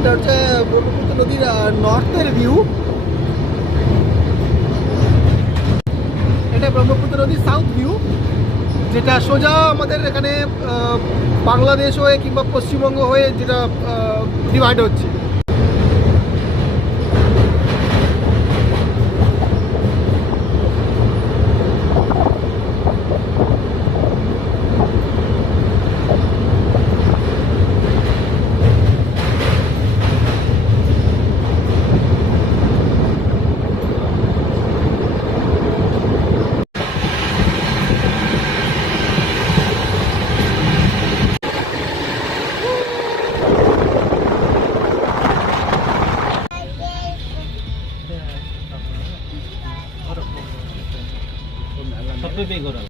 এটা হচ্ছে ব্রহ্মপুত্র নদীর নর্থের ভিউ। এটা ব্রহ্মপুত্র নদীর সাউথ ভিউ, যেটা সোজা আমাদের এখানে বাংলাদেশ হয়ে কিংবা পশ্চিমবঙ্গ হয়ে যেটা ডিভাইড হচ্ছে। সবটাই ঘোরা